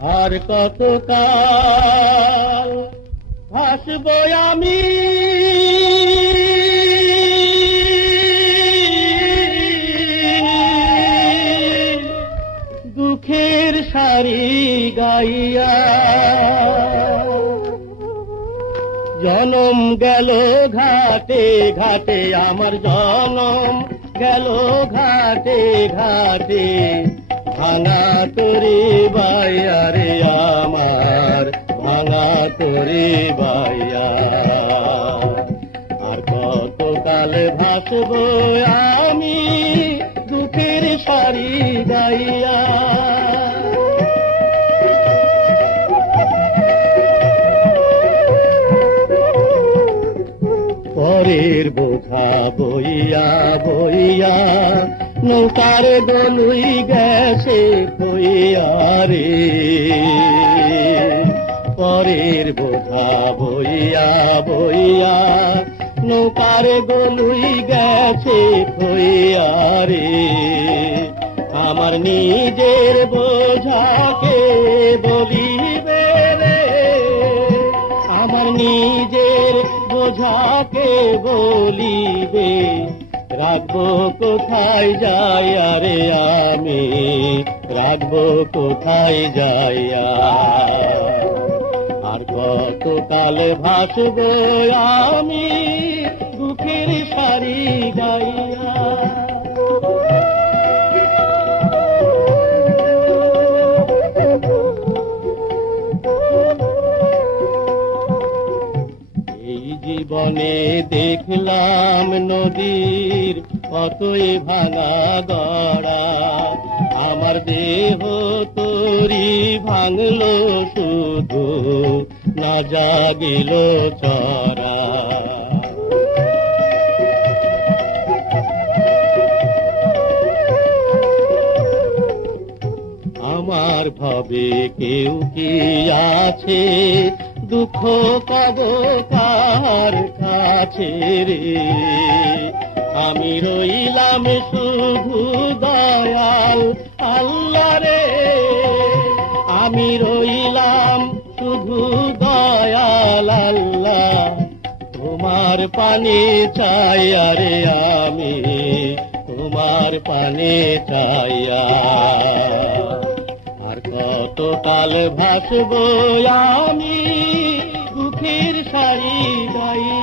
আর কতকাল ভাসব আমি দুঃখের সারি গাইয়া। জনম গেল ঘাটে ঘাটে, আমার জনম গেল ঘাটে ঘাটে, ভাঙা তোরে বাইয়া রে আমার ভাঙা তোরে বাইয়া। আর কতকাল ভাসব আমি দুঃখের সারি গাইয়া। পরের বোঝা বইয়া বইয়া নৌকার দলুই গেছে কইয়া রে। পরের বোঝা বইয়া বইয়া নৌকার গলুই গেছে কইয়া রে। আমার নিজের বোঝাকে বলিবে রে, আমার নিজের বোঝাকে বলিবে। রাখবো কোথায় যাইয়া রে আমি, রাখবো কোথায় যাইয়া। আর কতকাল ভাসব আমি দুঃখের সারি গাইয়া। জীবনে দেখলাম নদীর কতই ভাঙা গড়া, আমার দেহ তোরি ভাঙলো শুধু না জাগিল চরা। আমার ভাবে কেউ কি আছে, দুঃখ কব কার কাছে রে। আমি রইলাম শুধু দয়াল আল্লাহ রে, আমি রইলাম শুধু দয়াল আল্লাহ। তোমার পানে চাইয়া রে আমি, তোমার পানে চাইয়া। আর কতকাল ভাসব আমি দুঃখের সারি গাইয়া।